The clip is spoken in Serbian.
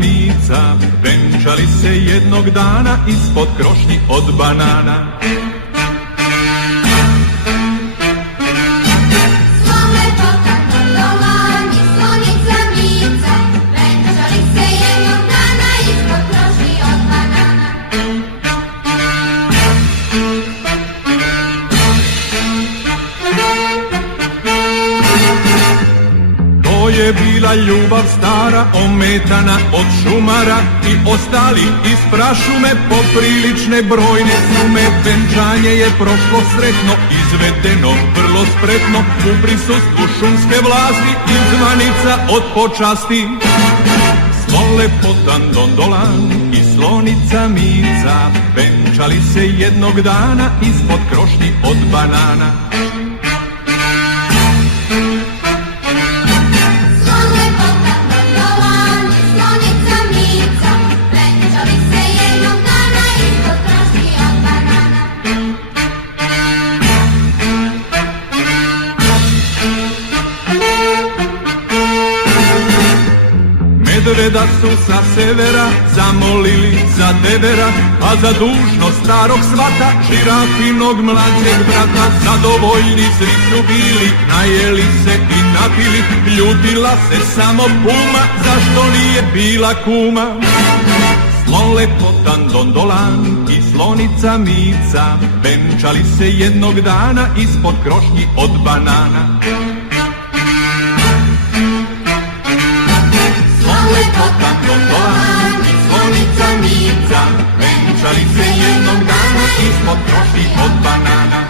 Mica, venčali se jednog dana ispod krošnji od banana. To je bila ljubav stara, ometana od šumara i ostalih iz prašume, poprilične brojne sume. Venčanje je prošlo sretno, izvedeno vrlo spretno, u prisustvu šumske vlasti i zvanica od počasti. Slolepotan Dondolan i slonica Mica, venčali se jednog dana ispod krošnji od banana. Medveda su sa severa zamolili za devera, a za dužnost starog svata žirafinog mlađeg brata. Zadovoljni svi su bili, najeli se i napili, ljutila se samo puma, zašto nije bila kuma. Slolepotan Dondolan i slonica Mica, venčali se jednog dana ispod krošnji od banana. Slolepotan Dondolan i slonica Mica, venčali se jednog dana ispod krošnji od banana.